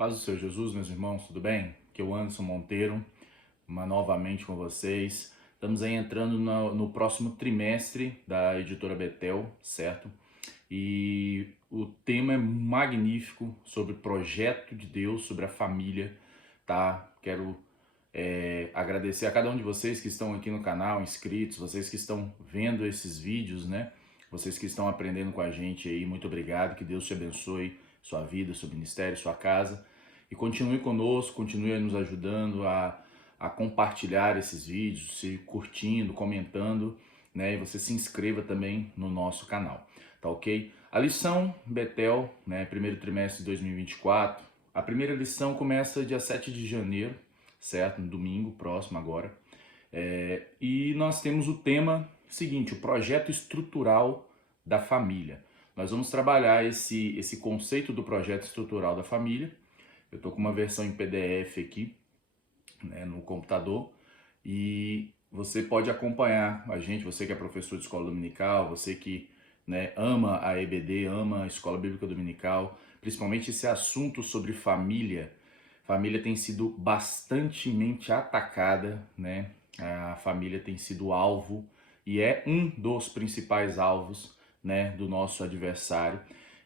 Paz do Senhor Jesus, meus irmãos, tudo bem? Aqui é o Anderson Monteiro, novamente com vocês. Estamos aí entrando no próximo trimestre da editora Betel, certo? E o tema é magnífico, sobre o projeto de Deus, sobre a família, tá? Quero agradecer a cada um de vocês que estão aqui no canal, inscritos, vocês que estão vendo esses vídeos, né? Vocês que estão aprendendo com a gente aí, muito obrigado, que Deus te abençoe, sua vida, seu ministério, sua casa. E continue conosco, continue nos ajudando a compartilhar esses vídeos, se curtindo, comentando, né? E você se inscreva também no nosso canal, tá ok? A lição Betel, né? Primeiro trimestre de 2024. A primeira lição começa dia 7 de janeiro, certo? No domingo próximo agora. E nós temos o tema seguinte, o projeto estrutural da família. Nós vamos trabalhar esse conceito do projeto estrutural da família. Eu estou com uma versão em PDF aqui, né, no computador, e você pode acompanhar a gente, você que é professor de escola dominical, você que, né, ama a EBD, ama a Escola Bíblica Dominical, principalmente esse assunto sobre família. Família tem sido bastantemente atacada, né? A família tem sido alvo e é um dos principais alvos, né, do nosso adversário.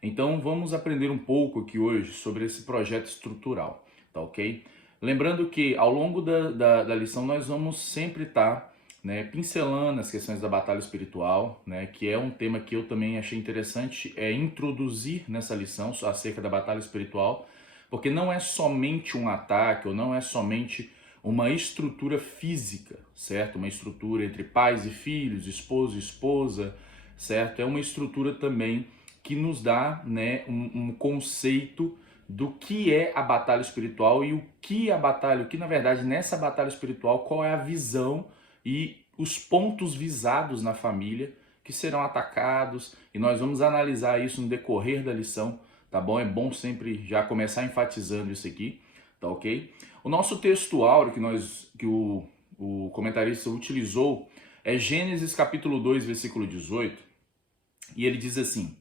Então vamos aprender um pouco aqui hoje sobre esse projeto estrutural, tá ok? Lembrando que ao longo da lição nós vamos sempre estar, né, pincelando as questões da batalha espiritual, né, que é um tema que eu também achei interessante introduzir nessa lição acerca da batalha espiritual, porque não é somente um ataque ou não é somente uma estrutura física, certo? Uma estrutura entre pais e filhos, esposo e esposa, certo? É uma estrutura também que nos dá, né, um conceito do que é a batalha espiritual e o que a batalha, o que na verdade nessa batalha espiritual, qual é a visão e os pontos visados na família que serão atacados, e nós vamos analisar isso no decorrer da lição, tá bom? É bom sempre já começar enfatizando isso aqui, tá ok? O nosso texto áureo que o comentarista utilizou é Gênesis capítulo 2, versículo 18, e ele diz assim: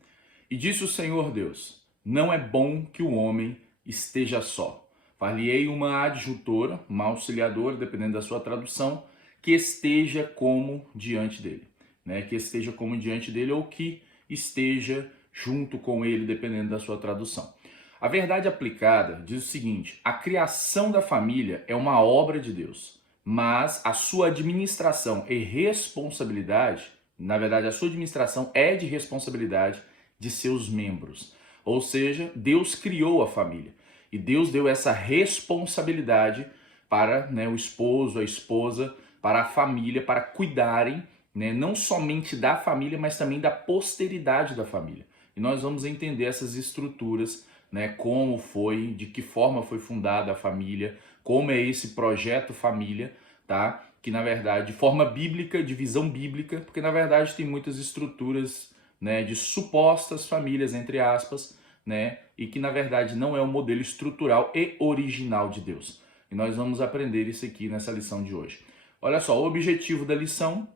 E disse o Senhor Deus, não é bom que o homem esteja só. Far-lhe-ei uma adjutora, uma auxiliadora, dependendo da sua tradução, que esteja como diante dele, né? Que esteja como diante dele ou que esteja junto com ele, dependendo da sua tradução. A verdade aplicada diz o seguinte: a criação da família é uma obra de Deus, mas a sua administração e responsabilidade, na verdade, a sua administração é de responsabilidade de seus membros. Ou seja, Deus criou a família e Deus deu essa responsabilidade para, né, o esposo, a esposa, para a família, para cuidarem, né, não somente da família, mas também da posteridade da família. E nós vamos entender essas estruturas, né, como foi, de que forma foi fundada a família, como é esse projeto família, tá? Que na verdade, de forma bíblica, de visão bíblica, porque na verdade tem muitas estruturas, né, de supostas famílias, entre aspas, né, e que na verdade não é o modelo estrutural e original de Deus. E nós vamos aprender isso aqui nessa lição de hoje. Olha só, o objetivo da lição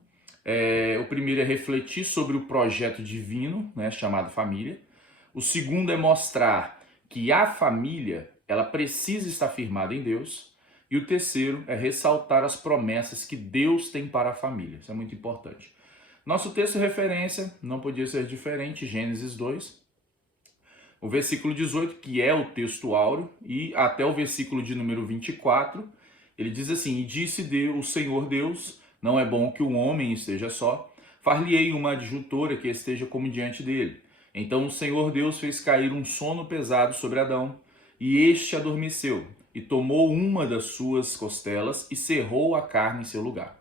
o primeiro é refletir sobre o projeto divino, né, chamado família. O segundo é mostrar que a família, ela precisa estar firmada em Deus. E o terceiro é ressaltar as promessas que Deus tem para a família. Isso é muito importante. Nosso texto de referência não podia ser diferente, Gênesis 2, o versículo 18, que é o texto áureo, e até o versículo de número 24, ele diz assim: E disse o Senhor Deus, não é bom que o homem esteja só, far-lhe-ei uma adjutora que esteja como diante dele. Então o Senhor Deus fez cair um sono pesado sobre Adão, e este adormeceu, e tomou uma das suas costelas e cerrou a carne em seu lugar.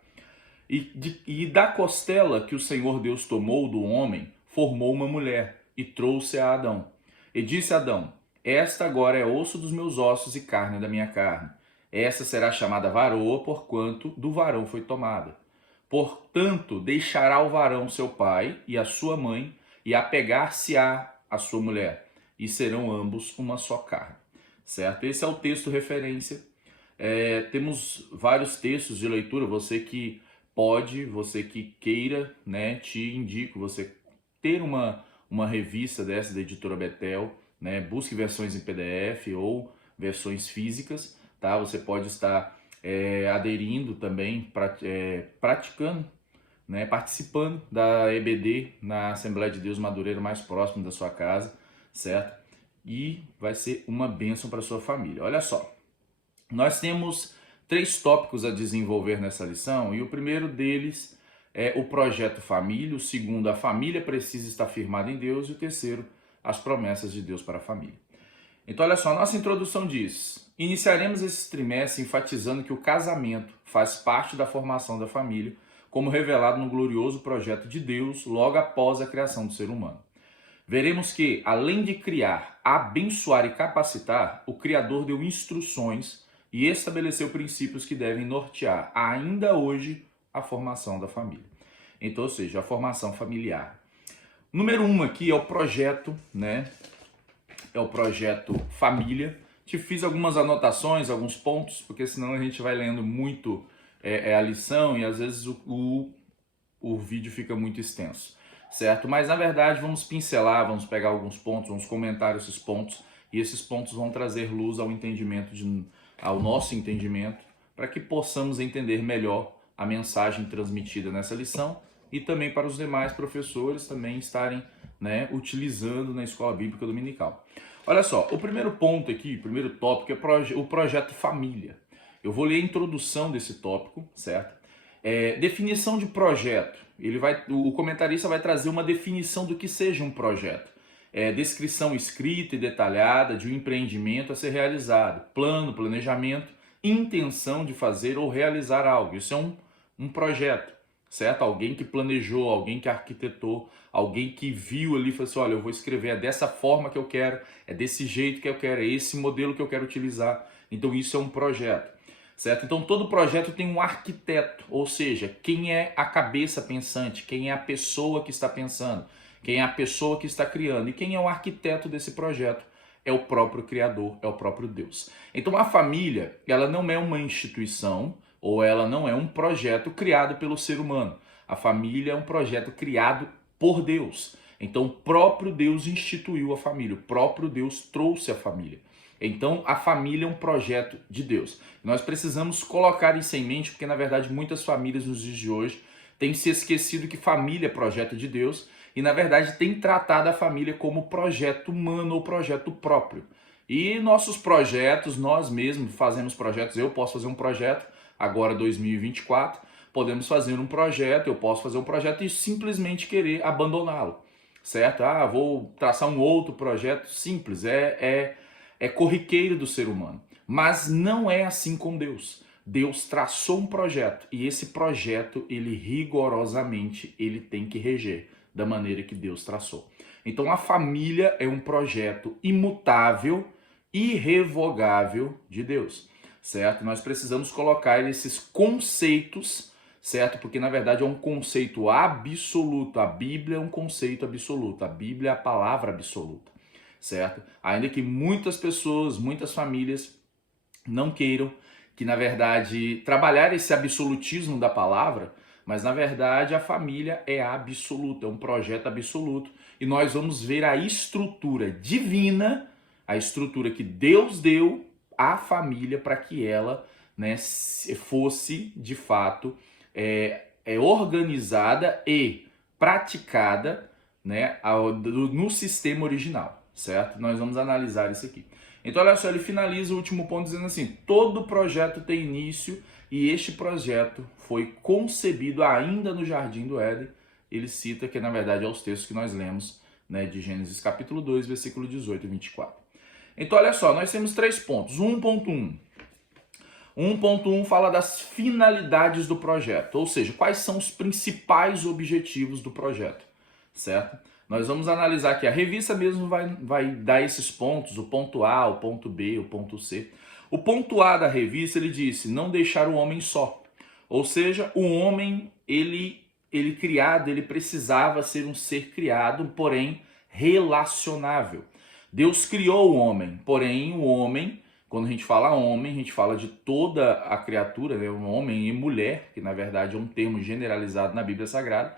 E da costela que o Senhor Deus tomou do homem, formou uma mulher, e trouxe a Adão. E disse Adão: Esta agora é osso dos meus ossos e carne da minha carne. Esta será chamada varoa, porquanto do varão foi tomada. Portanto, deixará o varão seu pai e a sua mãe, e apegar-se-á a sua mulher, e serão ambos uma só carne. Certo? Esse é o texto referência. Temos vários textos de leitura, você que queira, né, te indico você ter uma revista dessa da editora Betel, né, busque versões em PDF ou versões físicas, tá? Você pode estar aderindo também, praticando, né, participando da EBD na Assembleia de Deus Madureira mais próximo da sua casa, certo? E vai ser uma bênção para sua família. Olha só, nós temos 3 tópicos a desenvolver nessa lição, e o primeiro deles é o projeto família, o segundo, a família precisa estar firmada em Deus, e o terceiro, as promessas de Deus para a família. Então, olha só, a nossa introdução diz: iniciaremos esse trimestre enfatizando que o casamento faz parte da formação da família, como revelado no glorioso projeto de Deus logo após a criação do ser humano. Veremos que, além de criar, abençoar e capacitar, o Criador deu instruções e estabeleceu princípios que devem nortear, ainda hoje, a formação da família. Então, ou seja, a formação familiar. Número 1 aqui é o projeto, né? É o projeto família. Te fiz algumas anotações, alguns pontos, porque senão a gente vai lendo muito a lição e às vezes o vídeo fica muito extenso, certo? Mas na verdade vamos pincelar, vamos pegar alguns pontos, vamos comentar esses pontos e esses pontos vão trazer luz ao entendimento, ao nosso entendimento, para que possamos entender melhor a mensagem transmitida nessa lição e também para os demais professores também estarem, né, utilizando na escola bíblica dominical. Olha só, o primeiro ponto aqui, o primeiro tópico é o projeto família. Eu vou ler a introdução desse tópico, certo? Definição de projeto. O comentarista vai trazer uma definição do que seja um projeto. Descrição escrita e detalhada de um empreendimento a ser realizado. Plano, planejamento, intenção de fazer ou realizar algo. Isso é um projeto, certo? Alguém que planejou, alguém que arquitetou, alguém que viu ali e falou assim: olha, eu vou escrever, é dessa forma que eu quero, é desse jeito que eu quero, é esse modelo que eu quero utilizar. Então isso é um projeto. Certo? Então todo projeto tem um arquiteto, ou seja, quem é a cabeça pensante, quem é a pessoa que está pensando, quem é a pessoa que está criando e quem é o arquiteto desse projeto é o próprio Criador, é o próprio Deus. Então a família, ela não é uma instituição ou ela não é um projeto criado pelo ser humano. A família é um projeto criado por Deus. Então o próprio Deus instituiu a família, o próprio Deus trouxe a família. Então, a família é um projeto de Deus. Nós precisamos colocar isso em mente, porque, na verdade, muitas famílias nos dias de hoje têm se esquecido que família é projeto de Deus e, na verdade, têm tratado a família como projeto humano ou projeto próprio. E nossos projetos, nós mesmos fazemos projetos. Eu posso fazer um projeto, agora 2024, podemos fazer um projeto, eu posso fazer um projeto e simplesmente querer abandoná-lo, certo? Vou traçar um outro projeto simples, é corriqueiro do ser humano, mas não é assim com Deus. Deus traçou um projeto e esse projeto, ele rigorosamente, ele tem que reger da maneira que Deus traçou. Então a família é um projeto imutável, irrevogável de Deus, certo? Nós precisamos colocar esses conceitos, certo? Porque na verdade é um conceito absoluto. A Bíblia é um conceito absoluto. A Bíblia é a palavra absoluta, certo? Ainda que muitas pessoas, muitas famílias não queiram que, na verdade, trabalhar esse absolutismo da palavra, mas na verdade a família é absoluta, é um projeto absoluto. E nós vamos ver a estrutura divina, a estrutura que Deus deu à família para que ela, né, fosse de fato organizada e praticada, né, no sistema original. Certo? Nós vamos analisar isso aqui. Então, olha só, ele finaliza o último ponto dizendo assim: todo projeto tem início e este projeto foi concebido ainda no Jardim do Éden. Ele cita que, na verdade, é os textos que nós lemos, né, de Gênesis capítulo 2, versículo 18 e 24. Então, olha só, nós temos 3 pontos. 1.1. 1.1 fala das finalidades do projeto, ou seja, quais são os principais objetivos do projeto, certo? Nós vamos analisar aqui, a revista mesmo vai dar esses pontos, o ponto A, o ponto B, o ponto C. O ponto A da revista, ele disse, não deixar o homem só. Ou seja, o homem, ele criado, ele precisava ser um ser criado, porém relacionável. Deus criou o homem, porém o homem, quando a gente fala homem, a gente fala de toda a criatura, né? Um homem e mulher, que na verdade é um termo generalizado na Bíblia Sagrada.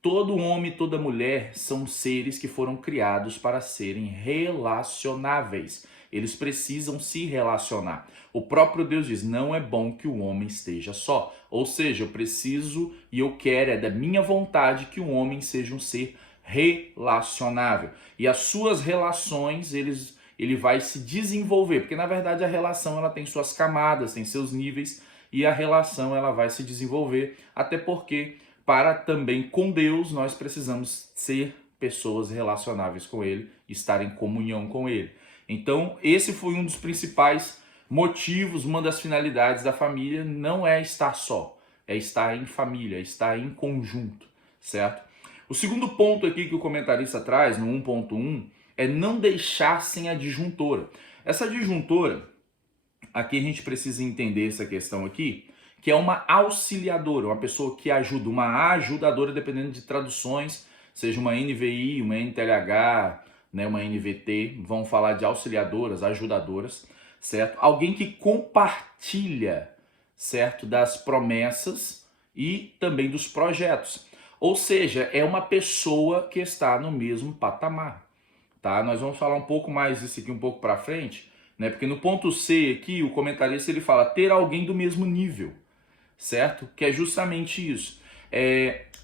Todo homem e toda mulher são seres que foram criados para serem relacionáveis. Eles precisam se relacionar. O próprio Deus diz, não é bom que o homem esteja só. Ou seja, eu preciso e eu quero, é da minha vontade que o homem seja um ser relacionável. E as suas relações, ele vai se desenvolver, porque na verdade a relação ela tem suas camadas, tem seus níveis, e a relação ela vai se desenvolver, até porque para também com Deus nós precisamos ser pessoas relacionáveis com Ele, estar em comunhão com Ele. Então esse foi um dos principais motivos, uma das finalidades da família, não é estar só, é estar em família, é estar em conjunto, certo? O segundo ponto aqui que o comentarista traz, no 1.1, é não deixar sem a disjuntora. Essa disjuntora, aqui a gente precisa entender essa questão aqui, que é uma auxiliadora, uma pessoa que ajuda, uma ajudadora, dependendo de traduções, seja uma NVI, uma NTLH, né, uma NVT, vão falar de auxiliadoras, ajudadoras, certo? Alguém que compartilha, certo, das promessas e também dos projetos. Ou seja, é uma pessoa que está no mesmo patamar, tá? Nós vamos falar um pouco mais disso aqui um pouco para frente, né? Porque no ponto C aqui, o comentarista ele fala ter alguém do mesmo nível, certo? Que é justamente isso.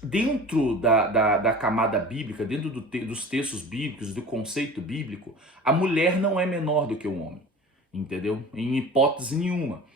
Dentro da camada bíblica, dentro dos textos bíblicos, do conceito bíblico, a mulher não é menor do que o homem, entendeu? Em hipótese nenhuma.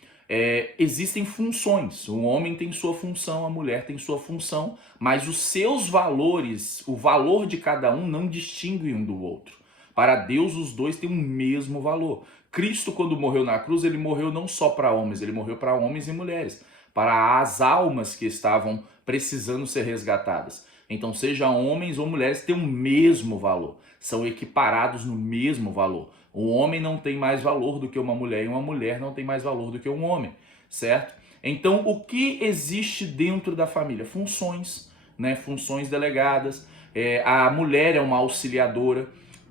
Existem funções, o homem tem sua função, a mulher tem sua função, mas os seus valores, o valor de cada um não distingue um do outro. Para Deus, os dois têm o mesmo valor. Cristo, quando morreu na cruz, ele morreu não só para homens, ele morreu para homens e mulheres, para as almas que estavam precisando ser resgatadas. Então, seja homens ou mulheres, têm o mesmo valor, são equiparados no mesmo valor. O homem não tem mais valor do que uma mulher e uma mulher não tem mais valor do que um homem, certo? Então, o que existe dentro da família? Funções, né? Funções delegadas. A mulher é uma auxiliadora.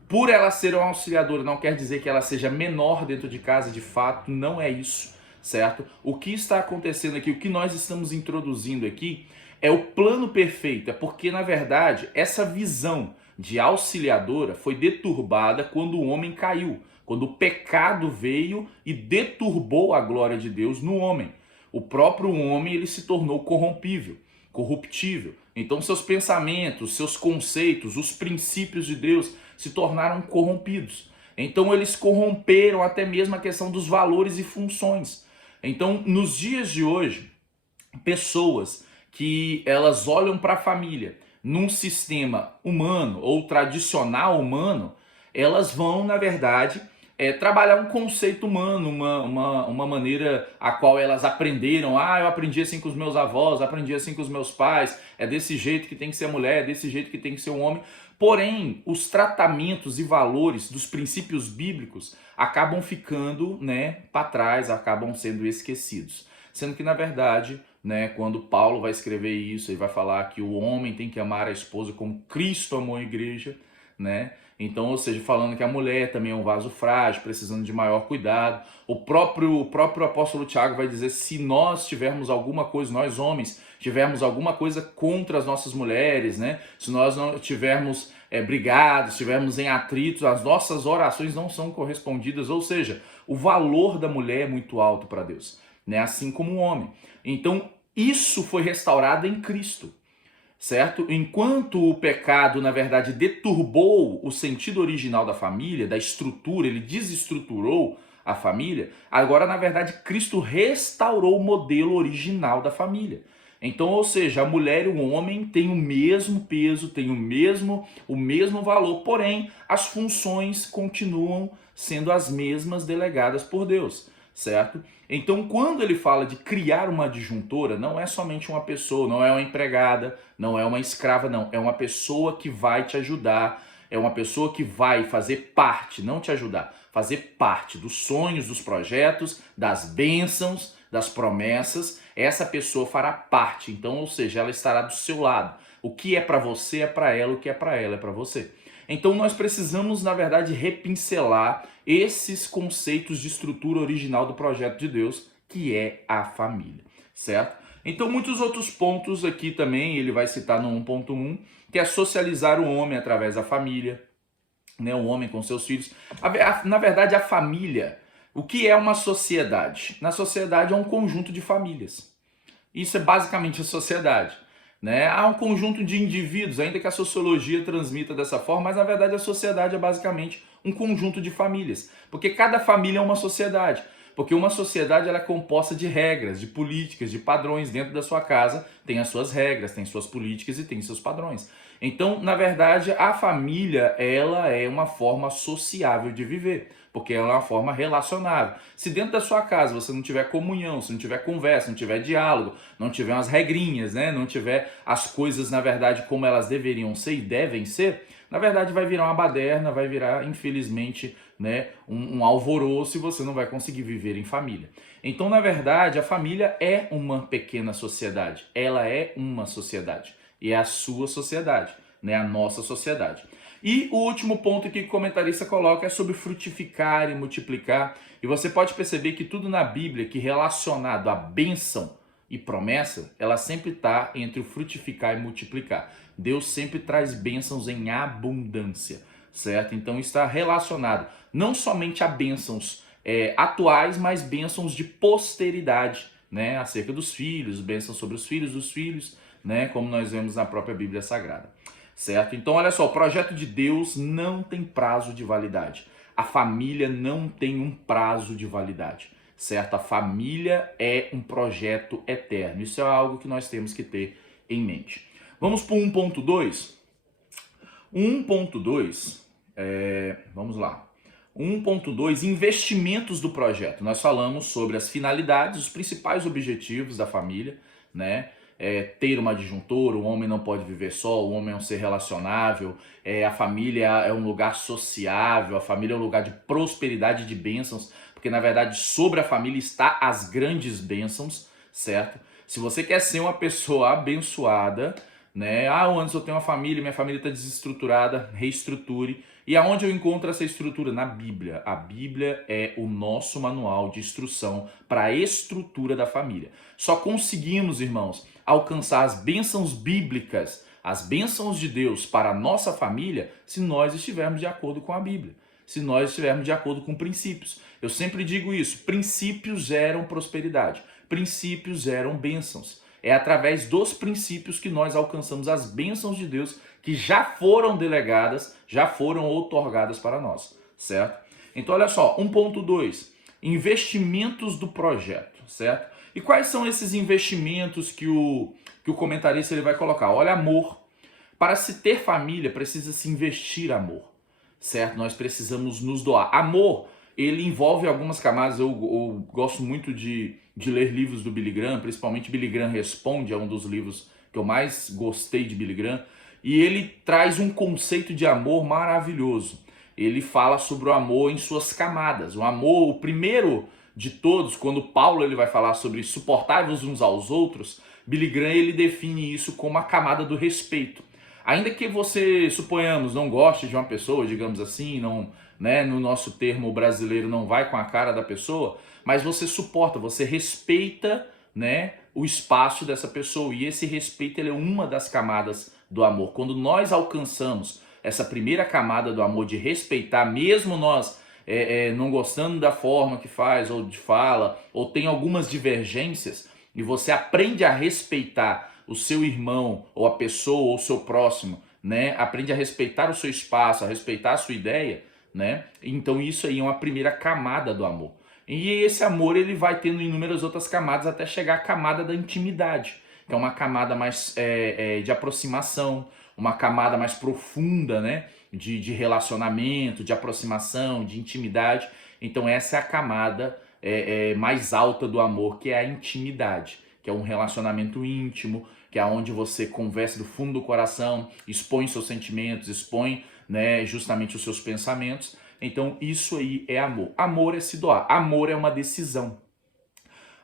Por ela ser uma auxiliadora, não quer dizer que ela seja menor dentro de casa, de fato, não é isso, certo? O que está acontecendo aqui, o que nós estamos introduzindo aqui, é o plano perfeito. É porque, na verdade, essa visão de auxiliadora foi deturbada quando o homem caiu, quando o pecado veio e deturbou a glória de Deus no homem. O próprio homem ele se tornou corrompível, corruptível. Então seus pensamentos, seus conceitos, os princípios de Deus se tornaram corrompidos. Então eles corromperam até mesmo a questão dos valores e funções. Então, nos dias de hoje, pessoas que elas olham para a família num sistema humano ou tradicional humano, elas vão, na verdade, trabalhar um conceito humano, uma maneira a qual elas aprenderam. Eu aprendi assim com os meus avós, aprendi assim com os meus pais, é desse jeito que tem que ser a mulher, é desse jeito que tem que ser o homem. Porém, os tratamentos e valores dos princípios bíblicos acabam ficando, né, para trás, acabam sendo esquecidos. Sendo que, na verdade, né, quando Paulo vai escrever isso, ele vai falar que o homem tem que amar a esposa como Cristo amou a igreja, né? Então, ou seja, falando que a mulher também é um vaso frágil, precisando de maior cuidado. O próprio apóstolo Tiago vai dizer, se nós tivermos alguma coisa, nós homens, tivermos alguma coisa contra as nossas mulheres, né? Se nós não tivermos brigados, estivermos em atritos, as nossas orações não são correspondidas, ou seja, o valor da mulher é muito alto para Deus, né? Assim como o homem. Então, isso foi restaurado em Cristo, certo? Enquanto o pecado, na verdade, deturbou o sentido original da família, da estrutura, ele desestruturou a família, agora, na verdade, Cristo restaurou o modelo original da família. Então, ou seja, a mulher e o homem têm o mesmo peso, têm o mesmo valor, porém, as funções continuam sendo as mesmas delegadas por Deus, certo? Então, quando ele fala de criar uma adjuntora, não é somente uma pessoa, não é uma empregada, não é uma escrava, não. É uma pessoa que vai te ajudar, é uma pessoa que vai fazer parte, não te ajudar, fazer parte dos sonhos, dos projetos, das bênçãos, das promessas. Essa pessoa fará parte, então, ou seja, ela estará do seu lado. O que é para você é para ela, o que é para ela é para você. Então nós precisamos, na verdade, repincelar esses conceitos de estrutura original do projeto de Deus, que é a família, certo? Então muitos outros pontos aqui também, ele vai citar no 1.1, que é socializar o homem através da família, né, o homem com seus filhos. Na verdade, a família, o que é uma sociedade? Na sociedade é um conjunto de famílias. Isso é basicamente a sociedade. Né? Há um conjunto de indivíduos, ainda que a sociologia transmita dessa forma, mas na verdade a sociedade é basicamente um conjunto de famílias. Porque cada família é uma sociedade. Porque uma sociedade ela é composta de regras, de políticas, de padrões. Dentro da sua casa tem as suas regras, tem suas políticas e tem seus padrões. Então, na verdade, a família ela é uma forma sociável de viver, porque ela é uma forma relacionável. Se dentro da sua casa você não tiver comunhão, se não tiver conversa, não tiver diálogo, não tiver umas regrinhas, né? Não tiver as coisas, na verdade, como elas deveriam ser e devem ser, na verdade vai virar uma baderna, vai virar, infelizmente, né, um alvoroço e você não vai conseguir viver em família. Então, na verdade, a família é uma pequena sociedade. Ela é uma sociedade. E é a sua sociedade, né, a nossa sociedade. E o último ponto que o comentarista coloca é sobre frutificar e multiplicar. E você pode perceber que tudo na Bíblia que é relacionado à bênção e promessa, ela sempre está entre o frutificar e multiplicar. Deus sempre traz bênçãos em abundância, certo? Então está relacionado não somente a bênçãos atuais, mas bênçãos de posteridade, né? Acerca dos filhos, bênçãos sobre os filhos dos filhos, né? Como nós vemos na própria Bíblia Sagrada, certo? Então olha só, o projeto de Deus não tem prazo de validade. A família não tem um prazo de validade, certo? A família é um projeto eterno. Isso é algo que nós temos que ter em mente. Vamos para o 1.2? 1.2, vamos lá. 1.2, investimentos do projeto. Nós falamos sobre as finalidades, os principais objetivos da família, né? Ter uma adjuntora, o homem não pode viver só, o homem é um ser relacionável, a família é um lugar sociável, a família é um lugar de prosperidade e de bênçãos, porque na verdade sobre a família está as grandes bênçãos, certo? Se você quer ser uma pessoa abençoada, né? Antes eu tenho uma família, minha família está desestruturada, reestruture. E aonde eu encontro essa estrutura? Na Bíblia. A Bíblia é o nosso manual de instrução para a estrutura da família. Só conseguimos, irmãos, alcançar as bênçãos bíblicas, as bênçãos de Deus para a nossa família, se nós estivermos de acordo com a Bíblia, se nós estivermos de acordo com princípios. Eu sempre digo isso, princípios geram prosperidade, princípios geram bênçãos. É através dos princípios que nós alcançamos as bênçãos de Deus que já foram delegadas, já foram outorgadas para nós, certo? Então olha só, 1.2, investimentos do projeto, certo? E quais são esses investimentos que o comentarista ele vai colocar? Olha, amor. Para se ter família, precisa se investir amor, certo? Nós precisamos nos doar. Amor, ele envolve algumas camadas. Eu gosto muito de ler livros do Billy Graham, principalmente Billy Graham Responde, é um dos livros que eu mais gostei de Billy Graham, e ele traz um conceito de amor maravilhoso. Ele fala sobre o amor em suas camadas. O amor, o primeiro de todos, quando Paulo ele vai falar sobre suportai-vos uns aos outros, Billy Graham ele define isso como a camada do respeito. Ainda que você, suponhamos, não goste de uma pessoa, digamos assim, não, né, no nosso termo brasileiro não vai com a cara da pessoa, mas você suporta, você respeita, né, o espaço dessa pessoa, e esse respeito ele é uma das camadas do amor. Quando nós alcançamos essa primeira camada do amor de respeitar, mesmo nós não gostando da forma que faz, ou de fala, ou tem algumas divergências, e você aprende a respeitar o seu irmão, ou a pessoa, ou o seu próximo, né? Aprende a respeitar o seu espaço, a respeitar a sua ideia, né? Então isso aí é uma primeira camada do amor. E esse amor ele vai tendo inúmeras outras camadas até chegar à camada da intimidade, que é uma camada mais de aproximação, uma camada mais profunda, né? De relacionamento, de aproximação, de intimidade. Então essa é a camada mais alta do amor, que é a intimidade, que é um relacionamento íntimo, que é onde você conversa do fundo do coração, expõe seus sentimentos, expõe, né, justamente os seus pensamentos. Então isso aí é amor. Amor é se doar. Amor é uma decisão.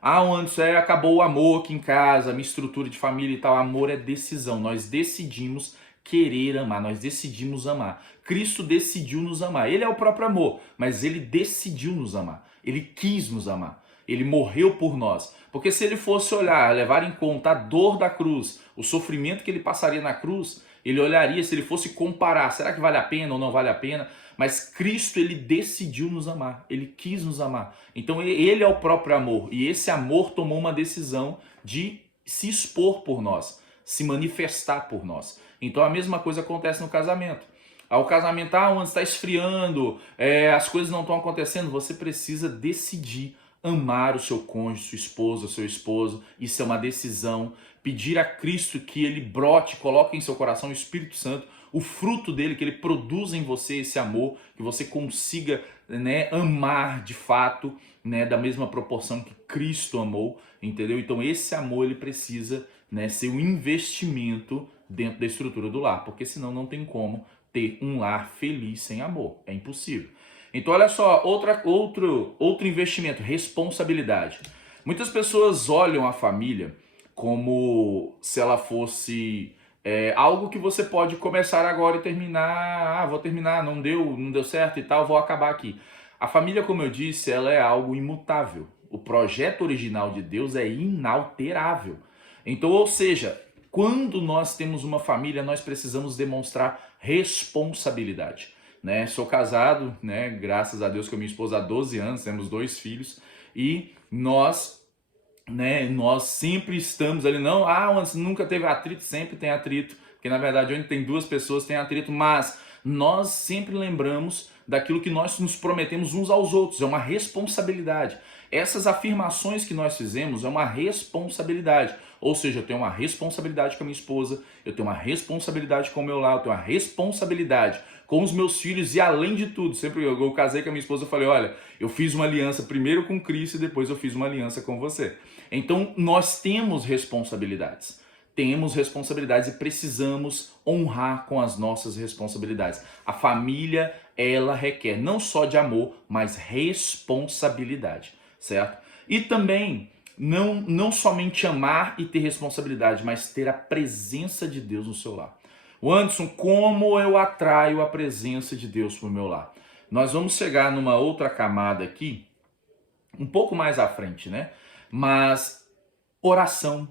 Antes acabou o amor aqui em casa, minha estrutura de família e tal. Amor é decisão. Nós decidimos querer amar, nós decidimos amar. Cristo decidiu nos amar. Ele é o próprio amor, mas ele decidiu nos amar. Ele quis nos amar. Ele morreu por nós. Porque se ele fosse olhar, levar em conta a dor da cruz, o sofrimento que ele passaria na cruz, ele olharia, se ele fosse comparar, será que vale a pena ou não vale a pena? Mas Cristo, ele decidiu nos amar, ele quis nos amar. Então ele é o próprio amor, e esse amor tomou uma decisão de se expor por nós, se manifestar por nós. Então a mesma coisa acontece no casamento. O casamento, onde está esfriando, as coisas não estão acontecendo, você precisa decidir amar o seu cônjuge, sua esposa, o seu esposo. Isso é uma decisão. Pedir a Cristo que ele brote, coloque em seu coração o Espírito Santo, o fruto dele, que ele produza em você esse amor, que você consiga, né, amar de fato, né, da mesma proporção que Cristo amou, entendeu? Então esse amor ele precisa, né, ser um investimento dentro da estrutura do lar, porque senão não tem como ter um lar feliz sem amor, é impossível. Então olha só, outro investimento, responsabilidade. Muitas pessoas olham a família como se ela fosse algo que você pode começar agora e terminar. Vou terminar, não deu certo e tal, vou acabar aqui. A família, como eu disse, ela é algo imutável. O projeto original de Deus é inalterável. Então, ou seja, quando nós temos uma família, nós precisamos demonstrar responsabilidade. Né? Sou casado, né? Graças a Deus com a minha esposa há 12 anos, temos 2 filhos e nós sempre estamos ali, antes nunca teve atrito, sempre tem atrito, porque na verdade onde tem 2 pessoas tem atrito, mas nós sempre lembramos daquilo que nós nos prometemos uns aos outros, é uma responsabilidade. Essas afirmações que nós fizemos é uma responsabilidade, ou seja, eu tenho uma responsabilidade com a minha esposa, eu tenho uma responsabilidade com o meu lar, eu tenho uma responsabilidade com os meus filhos e além de tudo, sempre eu casei com a minha esposa, eu falei, olha, eu fiz uma aliança primeiro com Cristo e depois eu fiz uma aliança com você. Então nós temos responsabilidades e precisamos honrar com as nossas responsabilidades. A família, ela requer não só de amor, mas responsabilidade, certo? E também não somente amar e ter responsabilidade, mas ter a presença de Deus no seu lar. Anderson, como eu atraio a presença de Deus para o meu lar? Nós vamos chegar numa outra camada aqui, um pouco mais à frente, né? Mas oração,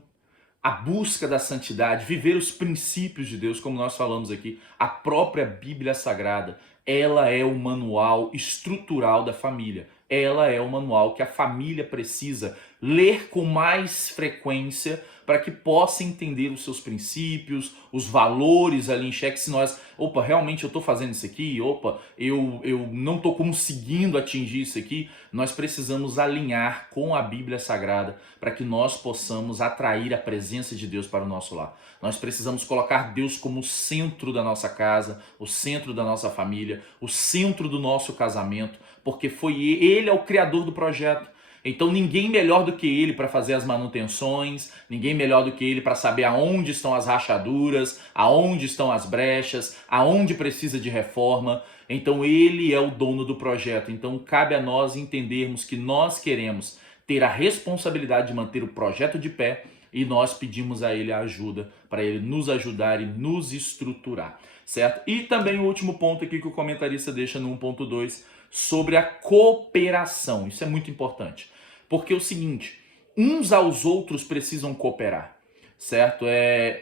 a busca da santidade, viver os princípios de Deus, como nós falamos aqui, a própria Bíblia Sagrada, ela é o manual estrutural da família. Ela é o manual que a família precisa ler com mais frequência para que possa entender os seus princípios, os valores ali em xeque. Se nós, realmente eu estou fazendo isso aqui, eu não estou conseguindo atingir isso aqui, nós precisamos alinhar com a Bíblia Sagrada para que nós possamos atrair a presença de Deus para o nosso lar. Nós precisamos colocar Deus como o centro da nossa casa, o centro da nossa família, o centro do nosso casamento, porque Ele é o criador do projeto. Então ninguém melhor do que ele para fazer as manutenções, ninguém melhor do que ele para saber aonde estão as rachaduras, aonde estão as brechas, aonde precisa de reforma. Então ele é o dono do projeto. Então cabe a nós entendermos que nós queremos ter a responsabilidade de manter o projeto de pé e nós pedimos a ele a ajuda para ele nos ajudar e nos estruturar, certo? E também o último ponto aqui que o comentarista deixa no 1.2 sobre a cooperação. Isso é muito importante, porque é o seguinte, uns aos outros precisam cooperar, certo?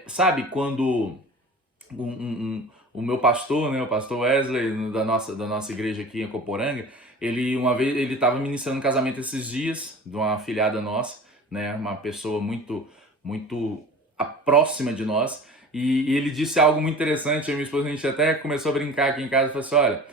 Sabe quando o meu pastor, né, o pastor Wesley da nossa igreja aqui em Coporanga, uma vez ele estava ministrando um casamento esses dias de uma afilhada nossa, né, uma pessoa muito próxima de nós, e ele disse algo muito interessante. Eu e minha esposa, a gente até começou a brincar aqui em casa e falou assim, olha,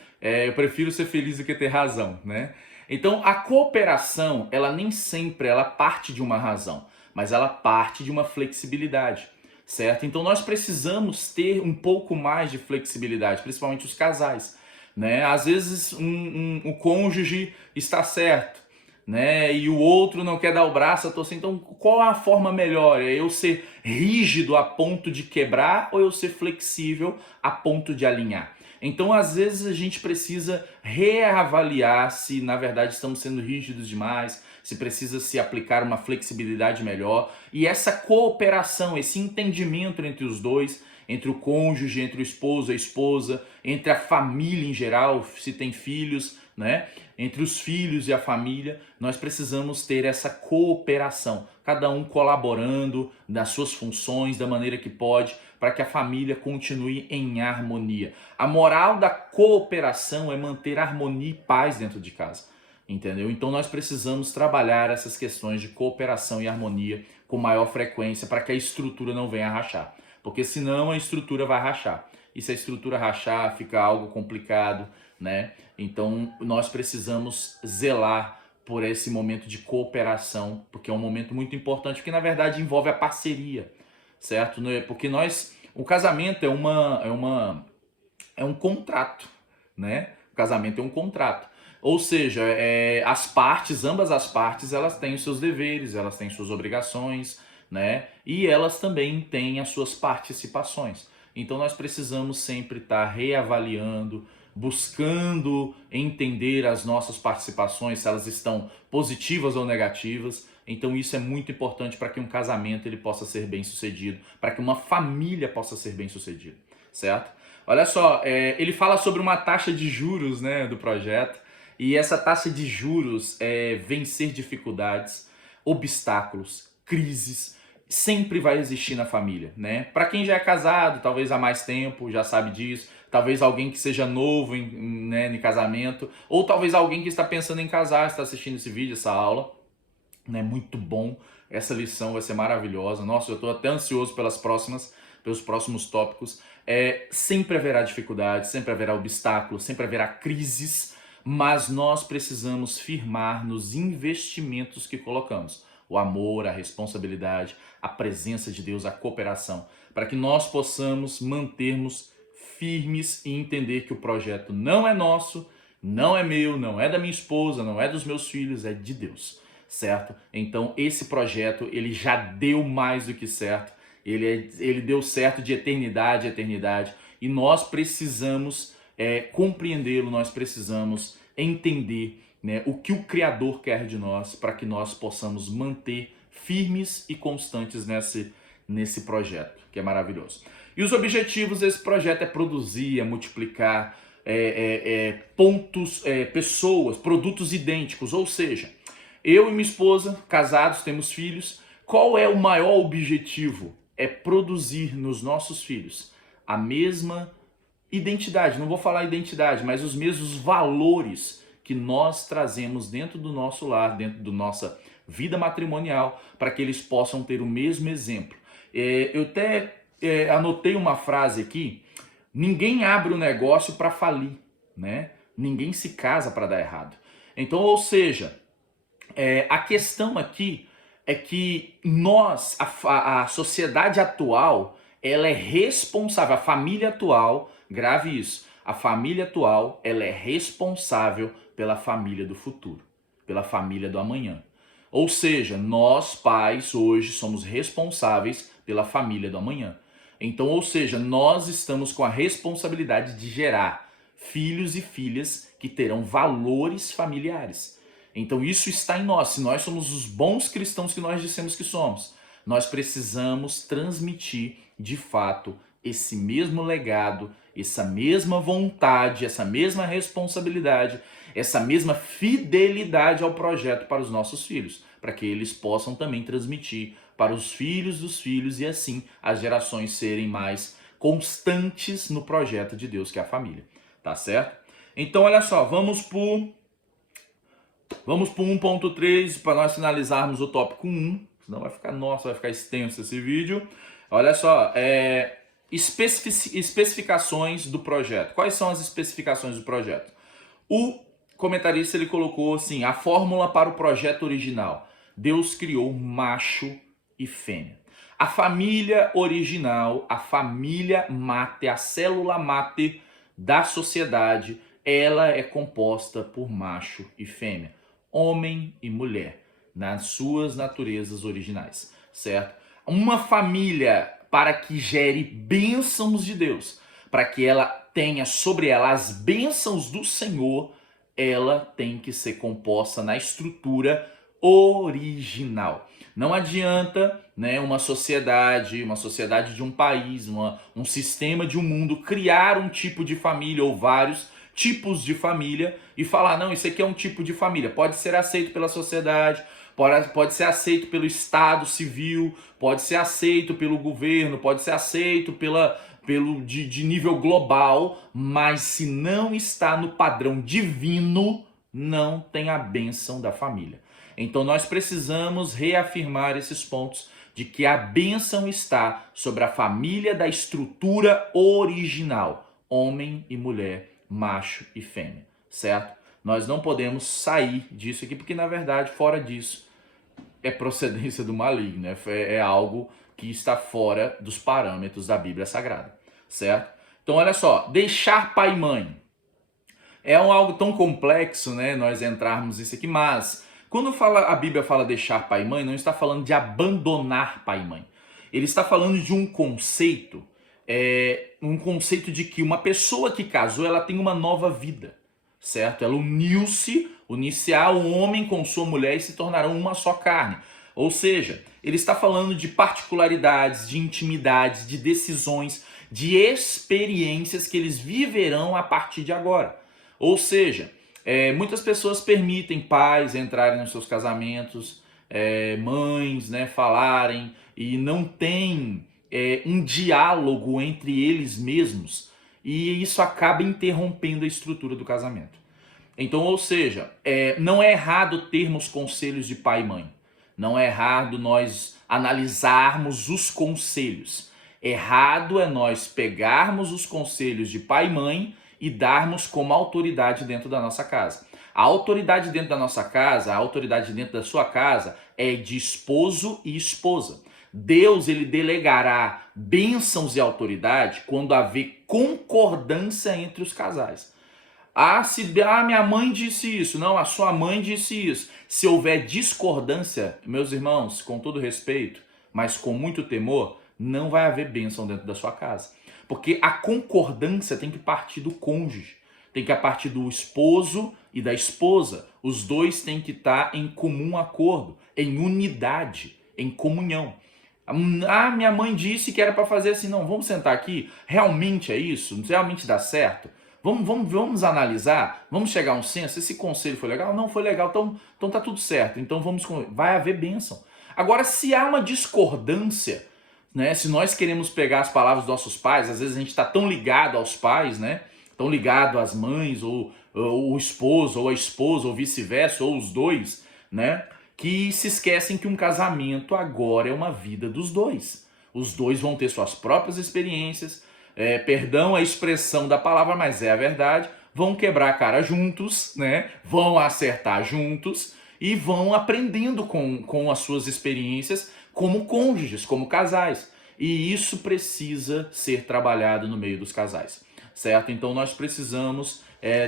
eu prefiro ser feliz do que ter razão, né? Então a cooperação, ela nem sempre ela parte de uma razão, mas ela parte de uma flexibilidade, certo? Então nós precisamos ter um pouco mais de flexibilidade, principalmente os casais, né? Às vezes o cônjuge está certo, né? E o outro não quer dar o braço a torcer. Então qual é a forma melhor? É eu ser rígido a ponto de quebrar ou eu ser flexível a ponto de alinhar? Então, às vezes, a gente precisa reavaliar se, na verdade, estamos sendo rígidos demais, se precisa se aplicar uma flexibilidade melhor. E essa cooperação, esse entendimento entre os dois, entre o cônjuge, entre o esposo, a esposa, entre a família em geral, se tem filhos, né? Entre os filhos e a família, nós precisamos ter essa cooperação, cada um colaborando nas suas funções, da maneira que pode, para que a família continue em harmonia. A moral da cooperação é manter harmonia e paz dentro de casa, entendeu? Então nós precisamos trabalhar essas questões de cooperação e harmonia com maior frequência para que a estrutura não venha a rachar, porque senão a estrutura vai rachar. E se a estrutura rachar, fica algo complicado, né? Então nós precisamos zelar por esse momento de cooperação, porque é um momento muito importante, porque na verdade envolve a parceria, certo? Porque o casamento é um contrato, né? O casamento é um contrato. Ou seja, ambas as partes, elas têm os seus deveres, elas têm suas obrigações, né? E elas também têm as suas participações. Então nós precisamos sempre estar reavaliando, buscando entender as nossas participações, se elas estão positivas ou negativas. Então isso é muito importante para que um casamento ele possa ser bem sucedido, para que uma família possa ser bem sucedida, certo? Olha só, ele fala sobre uma taxa de juros, né, do projeto, e essa taxa de juros é vencer dificuldades, obstáculos, crises, sempre vai existir na família, né? Para quem já é casado, talvez há mais tempo, já sabe disso, talvez alguém que seja novo em casamento, ou talvez alguém que está pensando em casar, está assistindo esse vídeo, essa aula, né? Muito bom, essa lição vai ser maravilhosa. Nossa, eu estou até ansioso pelos próximos tópicos. Sempre haverá dificuldades, sempre haverá obstáculos, sempre haverá crises, mas nós precisamos firmar nos investimentos que colocamos. O amor, a responsabilidade, a presença de Deus, a cooperação, para que nós possamos mantermos firmes e entender que o projeto não é nosso, não é meu, não é da minha esposa, não é dos meus filhos, é de Deus, certo? Então esse projeto, ele já deu mais do que certo, ele deu certo de eternidade a eternidade, e nós precisamos compreendê-lo, nós precisamos entender, né, o que o Criador quer de nós, para que nós possamos manter firmes e constantes nesse projeto, que é maravilhoso. E os objetivos desse projeto é produzir, é multiplicar pessoas, produtos idênticos, ou seja, eu e minha esposa, casados, temos filhos, qual é o maior objetivo? É produzir nos nossos filhos a mesma identidade, não vou falar identidade, mas os mesmos valores que nós trazemos dentro do nosso lar, dentro da nossa vida matrimonial, para que eles possam ter o mesmo exemplo. Eu até anotei uma frase aqui: ninguém abre um negócio para falir, né? Ninguém se casa para dar errado. Então, ou seja, a questão aqui é que nós, a sociedade atual, ela é responsável, a família atual, grave isso, a família atual, ela é responsável pela família do futuro, pela família do amanhã. Ou seja, nós pais hoje somos responsáveis pela família do amanhã. Então, ou seja, nós estamos com a responsabilidade de gerar filhos e filhas que terão valores familiares. Então isso está em nós. Se nós somos os bons cristãos que nós dissemos que somos, nós precisamos transmitir de fato esse mesmo legado, essa mesma vontade, essa mesma responsabilidade, essa mesma fidelidade ao projeto para os nossos filhos, para que eles possam também transmitir para os filhos dos filhos e assim as gerações serem mais constantes no projeto de Deus que é a família, tá certo? Então olha só, vamos por 1.3 para nós finalizarmos o tópico 1, senão vai ficar extenso esse vídeo. Olha só, especificações do projeto. Quais são as especificações do projeto? O comentarista ele colocou assim: a fórmula para o projeto original. Deus criou macho e fêmea. A família original, a família máter, a célula máter da sociedade, ela é composta por macho e fêmea, homem e mulher, nas suas naturezas originais, certo? Uma família, para que gere bênçãos de Deus, para que ela tenha sobre ela as bênçãos do Senhor, ela tem que ser composta na estrutura original. Não adianta, né, uma sociedade de um país, um sistema de um mundo criar um tipo de família ou vários tipos de família e falar, não, isso aqui é um tipo de família. Pode ser aceito pela sociedade, pode ser aceito pelo Estado civil, pode ser aceito pelo governo, pode ser aceito de nível global, mas se não está no padrão divino, não tem a bênção da família. Então nós precisamos reafirmar esses pontos de que a bênção está sobre a família da estrutura original, homem e mulher, macho e fêmea, certo? Nós não podemos sair disso aqui, porque na verdade, fora disso, é procedência do maligno, é algo que está fora dos parâmetros da Bíblia Sagrada, certo? Então olha só, deixar pai e mãe é algo tão complexo, né, nós entrarmos nisso aqui, mas quando a Bíblia fala deixar pai e mãe, não está falando de abandonar pai e mãe. Ele está falando de um conceito de que uma pessoa que casou, ela tem uma nova vida, certo? Ela unir-se-á o homem com sua mulher e se tornarão uma só carne. Ou seja, ele está falando de particularidades, de intimidades, de decisões, de experiências que eles viverão a partir de agora. Ou seja, muitas pessoas permitem pais entrarem nos seus casamentos, mães, né, falarem, e não tem um diálogo entre eles mesmos, e isso acaba interrompendo a estrutura do casamento. Então, ou seja, não é errado termos conselhos de pai e mãe, não é errado nós analisarmos os conselhos. Errado é nós pegarmos os conselhos de pai e mãe e darmos como autoridade dentro da nossa casa. A autoridade dentro da nossa casa, a autoridade dentro da sua casa é de esposo e esposa. Deus, ele delegará bênçãos e autoridade quando haver concordância entre os casais. Minha mãe disse isso, não, a sua mãe disse isso. Se houver discordância, meus irmãos, com todo respeito, mas com muito temor, não vai haver bênção dentro da sua casa. Porque a concordância tem que partir do cônjuge, tem que partir do esposo e da esposa. Os dois têm que estar em comum acordo, em unidade, em comunhão. Minha mãe disse que era para fazer assim, não, vamos sentar aqui, realmente é isso? Realmente dá certo? Vamos analisar, vamos chegar a um senso, esse conselho foi legal? Não foi legal, então tá tudo certo, então vai haver bênção. Agora, se há uma discordância, né, se nós queremos pegar as palavras dos nossos pais, às vezes a gente está tão ligado aos pais, né, tão ligado às mães, ou o esposo, ou a esposa, ou vice-versa, ou os dois, né, que se esquecem que um casamento agora é uma vida dos dois. Os dois vão ter suas próprias experiências, perdão a expressão da palavra, mas é a verdade, vão quebrar a cara juntos, né? Vão acertar juntos e vão aprendendo com as suas experiências como cônjuges, como casais. E isso precisa ser trabalhado no meio dos casais, certo? Então nós precisamos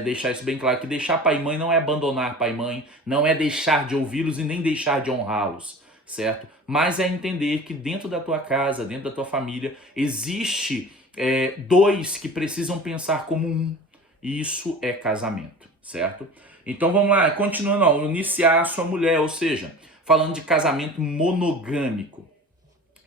deixar isso bem claro, que deixar pai e mãe não é abandonar pai e mãe, não é deixar de ouvi-los e nem deixar de honrá-los, certo? Mas é entender que dentro da tua casa, dentro da tua família, existe dois que precisam pensar como um. E isso é casamento, certo? Então vamos lá, continuando, iniciar a sua mulher, ou seja, falando de casamento monogâmico.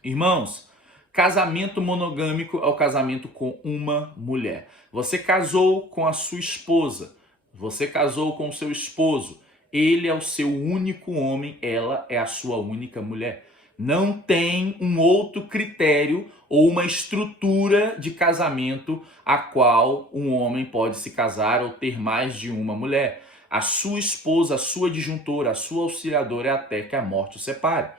Irmãos, casamento monogâmico é o casamento com uma mulher. Você casou com a sua esposa, você casou com o seu esposo, ele é o seu único homem, ela é a sua única mulher. Não tem um outro critério ou uma estrutura de casamento a qual um homem pode se casar ou ter mais de uma mulher. A sua esposa, a sua disjuntora, a sua auxiliadora é até que a morte o separe.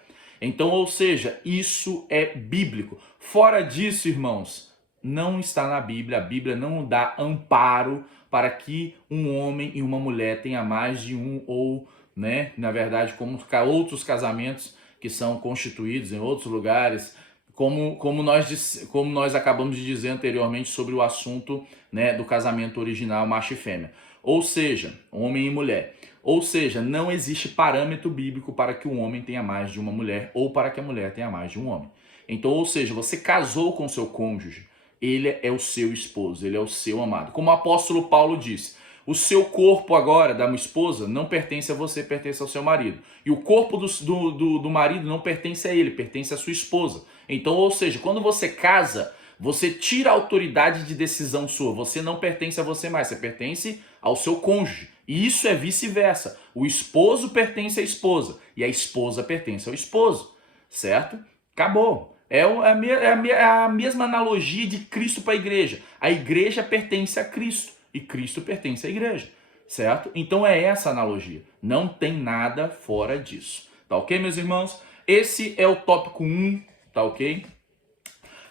Então, ou seja, isso é bíblico. Fora disso, irmãos, não está na Bíblia. A Bíblia não dá amparo para que um homem e uma mulher tenham mais de um ou, né, na verdade, como outros casamentos que são constituídos em outros lugares, como nós acabamos de dizer anteriormente sobre o assunto, né, do casamento original macho e fêmea. Ou seja, homem e mulher. Ou seja, não existe parâmetro bíblico para que um homem tenha mais de uma mulher ou para que a mulher tenha mais de um homem. Então, ou seja, você casou com seu cônjuge, ele é o seu esposo, ele é o seu amado. Como o apóstolo Paulo disse, o seu corpo agora, da esposa, não pertence a você, pertence ao seu marido. E o corpo do marido não pertence a ele, pertence à sua esposa. Então, ou seja, quando você casa, Você tira a autoridade de decisão sua. Você não pertence a você mais, você pertence ao seu cônjuge. E isso é vice-versa. O esposo pertence à esposa e a esposa pertence ao esposo, certo? Acabou. É a mesma analogia de Cristo para a igreja. A igreja pertence a Cristo e Cristo pertence à igreja, certo? Então é essa a analogia. Não tem nada fora disso. Tá ok, meus irmãos? Esse é o tópico 1, tá ok?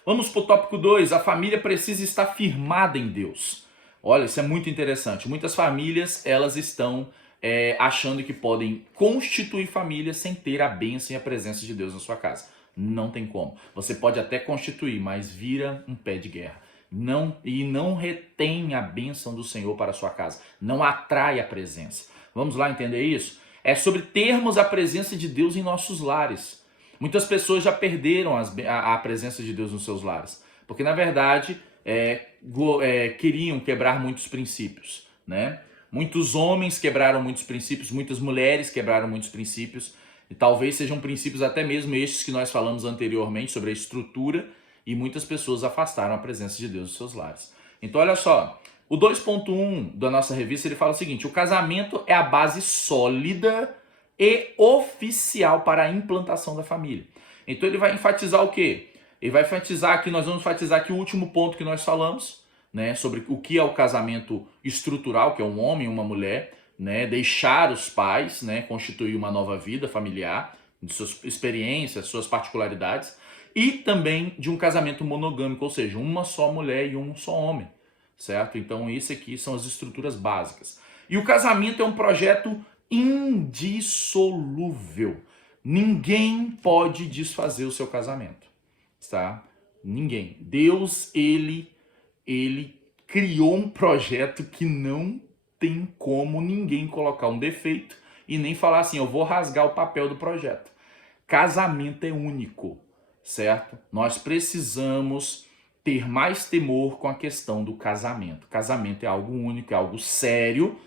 Vamos para o tópico 2. A família precisa estar firmada em Deus. Olha, isso é muito interessante. Muitas famílias, elas estão achando que podem constituir família sem ter a bênção e a presença de Deus na sua casa. Não tem como. Você pode até constituir, mas vira um pé de guerra. Não retém a bênção do Senhor para a sua casa. Não atrai a presença. Vamos lá entender isso? É sobre termos a presença de Deus em nossos lares. Muitas pessoas já perderam a presença de Deus nos seus lares. Porque, na verdade, queriam quebrar muitos princípios, né? Muitos homens quebraram muitos princípios, muitas mulheres quebraram muitos princípios, e talvez sejam princípios até mesmo estes que nós falamos anteriormente sobre a estrutura, e muitas pessoas afastaram a presença de Deus dos seus lares. Então olha só, o 2.1 da nossa revista ele fala o seguinte: o casamento é a base sólida e oficial para a implantação da família. Então ele vai enfatizar o quê? Ele vai enfatizar aqui, nós vamos enfatizar aqui o último ponto que nós falamos, né, sobre o que é o casamento estrutural, que é um homem e uma mulher, né, deixar os pais, né, constituir uma nova vida familiar, de suas experiências, suas particularidades, e também de um casamento monogâmico, ou seja, uma só mulher e um só homem, certo? Então isso aqui são as estruturas básicas. E o casamento é um projeto indissolúvel. Ninguém pode desfazer o seu casamento, tá? Ninguém. Deus, ele criou um projeto que não tem como ninguém colocar um defeito e nem falar assim, eu vou rasgar o papel do projeto. Casamento é único, certo? Nós precisamos ter mais temor com a questão do casamento. Casamento é algo único, é algo sério,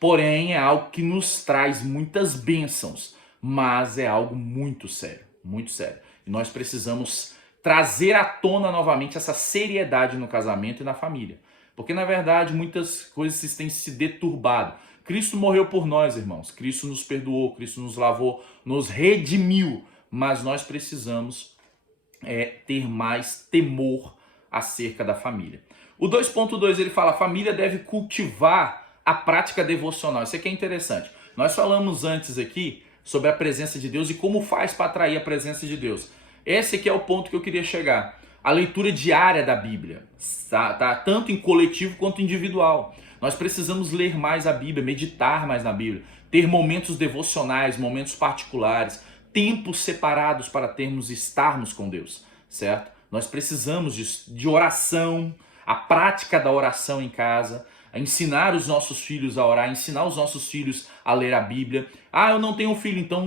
porém é algo que nos traz muitas bênçãos, mas é algo muito sério, muito sério. E nós precisamos trazer à tona novamente essa seriedade no casamento e na família. Porque, na verdade, muitas coisas têm se deturbado. Cristo morreu por nós, irmãos. Cristo nos perdoou, Cristo nos lavou, nos redimiu. Mas nós precisamos ter mais temor acerca da família. O 2.2 ele fala: a família deve cultivar a prática devocional. Isso aqui é interessante. Nós falamos antes aqui sobre a presença de Deus e como faz para atrair a presença de Deus. Esse aqui é o ponto que eu queria chegar. A leitura diária da Bíblia, tá? Tanto em coletivo quanto individual. Nós precisamos ler mais a Bíblia, meditar mais na Bíblia, ter momentos devocionais, momentos particulares, tempos separados para estarmos com Deus, certo? Nós precisamos de oração, a prática da oração em casa, a ensinar os nossos filhos a orar, ensinar os nossos filhos a ler a Bíblia. Ah, eu não tenho filho, então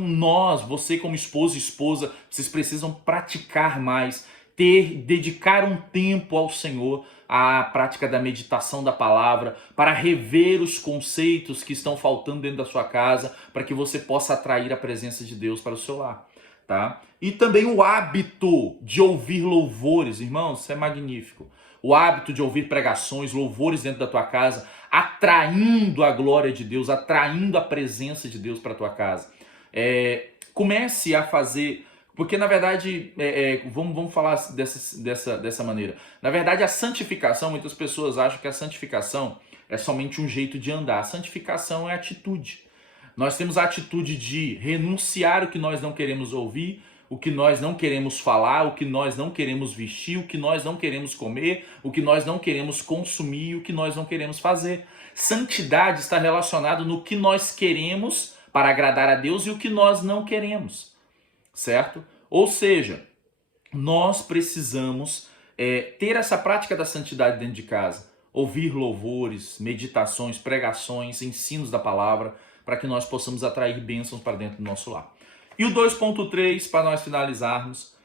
você como esposo e esposa, vocês precisam praticar mais, dedicar um tempo ao Senhor, à prática da meditação da palavra, para rever os conceitos que estão faltando dentro da sua casa, para que você possa atrair a presença de Deus para o seu lar, tá? E também o hábito de ouvir louvores, irmãos, isso é magnífico. O hábito de ouvir pregações, louvores dentro da tua casa, atraindo a glória de Deus, atraindo a presença de Deus para a tua casa. Comece a fazer, porque na verdade, vamos falar dessa maneira. Na verdade, a santificação, muitas pessoas acham que a santificação é somente um jeito de andar. A santificação é atitude. Nós temos a atitude de renunciar o que nós não queremos ouvir, o que nós não queremos falar, o que nós não queremos vestir, o que nós não queremos comer, o que nós não queremos consumir, o que nós não queremos fazer. Santidade está relacionado no que nós queremos para agradar a Deus e o que nós não queremos, certo? Ou seja, nós precisamos ter essa prática da santidade dentro de casa, ouvir louvores, meditações, pregações, ensinos da palavra, para que nós possamos atrair bênçãos para dentro do nosso lar. E o 2.3, para nós finalizarmos,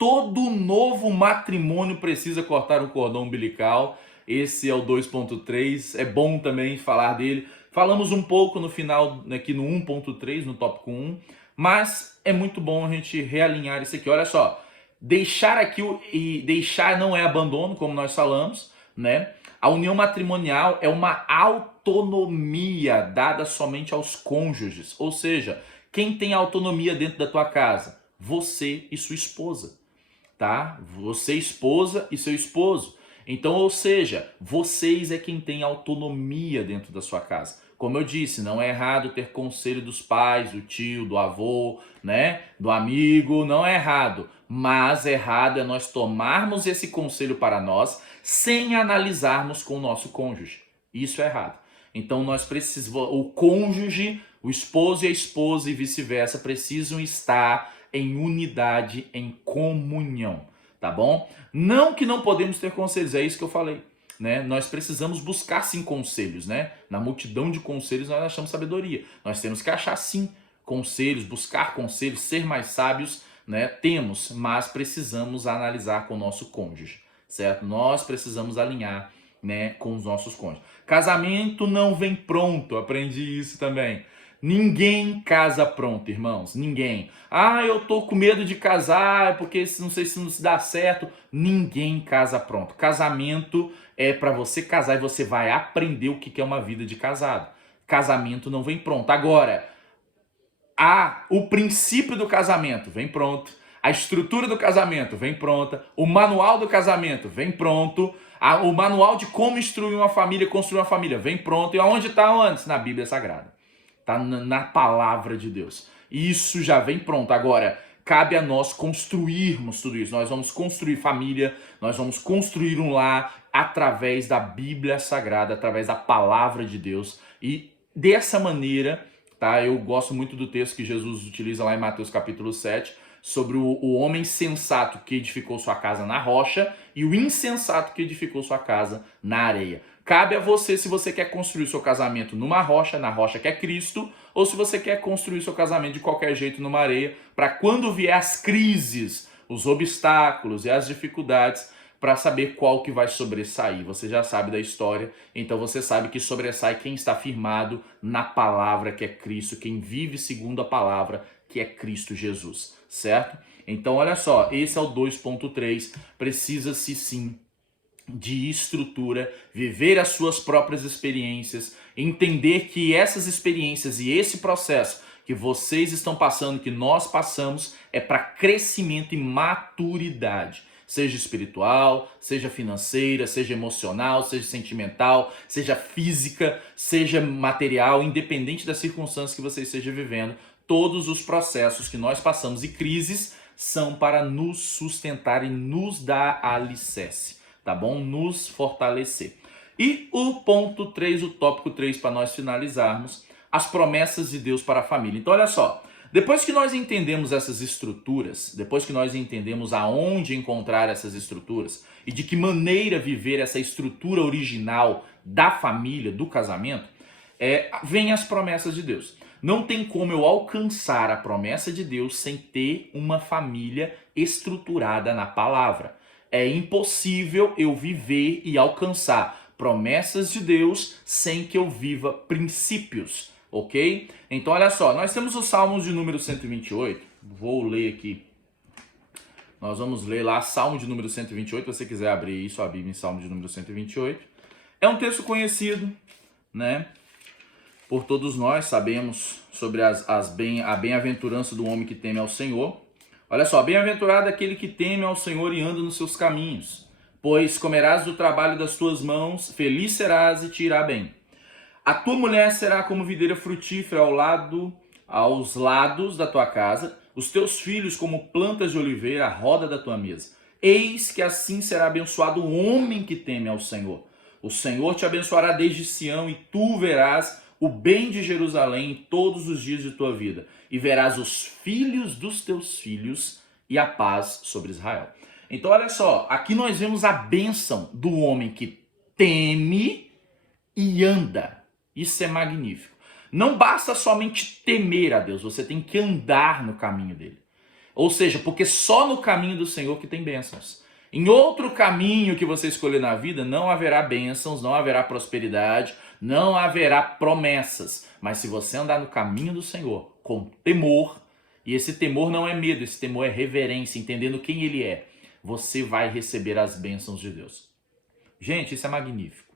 todo novo matrimônio precisa cortar o cordão umbilical. Esse é o 2.3, é bom também falar dele. Falamos um pouco no final, aqui no 1.3, no tópico 1, mas é muito bom a gente realinhar isso aqui. Olha só, Deixar aqui, e deixar não é abandono, como nós falamos, né? A união matrimonial é uma autonomia dada somente aos cônjuges, ou seja, quem tem autonomia dentro da tua casa? Você e sua esposa, tá? Você, esposa, e seu esposo. Então, ou seja, vocês é quem tem autonomia dentro da sua casa. Como eu disse, não é errado ter conselho dos pais, do tio, do avô, né? Do amigo, não é errado. Mas errado é nós tomarmos esse conselho para nós sem analisarmos com o nosso cônjuge. Isso é errado. Então nós precisamos, o cônjuge, o esposo e a esposa e vice-versa precisam estar em unidade, em comunhão, tá bom? Não que não podemos ter conselhos, é isso que eu falei. Né? Nós precisamos buscar sim conselhos, né? Na multidão de conselhos nós achamos sabedoria. Nós temos que achar sim conselhos, buscar conselhos, ser mais sábios, né? Temos, mas precisamos analisar com o nosso cônjuge, certo? Nós precisamos alinhar, né, com os nossos cônjuges. Casamento não vem pronto, aprendi isso também. Ninguém casa pronto, irmãos, ninguém. Ah, eu tô com medo de casar, porque não sei se não se dá certo. Ninguém casa pronto. Casamento é para você casar e você vai aprender o que é uma vida de casado. Casamento não vem pronto. Agora, o princípio do casamento vem pronto. A estrutura do casamento vem pronta. O manual do casamento vem pronto. O manual de como instruir uma família, construir uma família vem pronto. E aonde está antes? Na Bíblia Sagrada. Está na palavra de Deus. Isso já vem pronto. Agora, cabe a nós construirmos tudo isso. Nós vamos construir família, nós vamos construir um lar através da Bíblia Sagrada, através da palavra de Deus. E dessa maneira, tá? Eu gosto muito do texto que Jesus utiliza lá em Mateus capítulo 7, sobre o homem sensato que edificou sua casa na rocha e o insensato que edificou sua casa na areia. Cabe a você se você quer construir seu casamento numa rocha, na rocha que é Cristo, ou se você quer construir seu casamento de qualquer jeito numa areia, para quando vier as crises, os obstáculos e as dificuldades, para saber qual que vai sobressair. Você já sabe da história, então você sabe que sobressai quem está firmado na palavra que é Cristo, quem vive segundo a palavra que é Cristo Jesus, certo? Então olha só, esse é o 2.3, precisa-se sim de estrutura, viver as suas próprias experiências, entender que essas experiências e esse processo que vocês estão passando, que nós passamos, é para crescimento e maturidade. Seja espiritual, seja financeira, seja emocional, seja sentimental, seja física, seja material, independente das circunstâncias que você esteja vivendo, todos os processos que nós passamos e crises são para nos sustentar e nos dar alicerce, tá bom? Nos fortalecer. E o ponto 3, o tópico 3, para nós finalizarmos, as promessas de Deus para a família. Então olha só, depois que nós entendemos essas estruturas, depois que nós entendemos aonde encontrar essas estruturas e de que maneira viver essa estrutura original da família, do casamento, vem as promessas de Deus. Não tem como eu alcançar a promessa de Deus sem ter uma família estruturada na palavra. É impossível eu viver e alcançar promessas de Deus sem que eu viva princípios, ok? Então olha só, nós temos os Salmos de número 128, vou ler aqui. Nós vamos ler lá Salmo de número 128, se você quiser abrir isso, a Bíblia em Salmo de número 128. É um texto conhecido, né? Por todos nós sabemos sobre a bem-aventurança do homem que teme ao Senhor. Olha só, bem-aventurado aquele que teme ao Senhor e anda nos seus caminhos, pois comerás do trabalho das tuas mãos, feliz serás e te irá bem. A tua mulher será como videira frutífera aos lados da tua casa, os teus filhos como plantas de oliveira à roda da tua mesa. Eis que assim será abençoado o homem que teme ao Senhor. O Senhor te abençoará desde Sião e tu verás o bem de Jerusalém todos os dias de tua vida, e verás os filhos dos teus filhos e a paz sobre Israel. Então olha só, aqui nós vemos a bênção do homem que teme e anda. Isso é magnífico. Não basta somente temer a Deus, você tem que andar no caminho dele. Ou seja, porque só no caminho do Senhor que tem bênçãos. Em outro caminho que você escolher na vida, não haverá bênçãos, não haverá prosperidade, não haverá promessas. Mas se você andar no caminho do Senhor com temor, E esse temor não é medo, esse temor é reverência, entendendo quem ele é. Você vai receber as bênçãos de Deus. Gente, isso é magnífico.